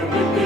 Thank you.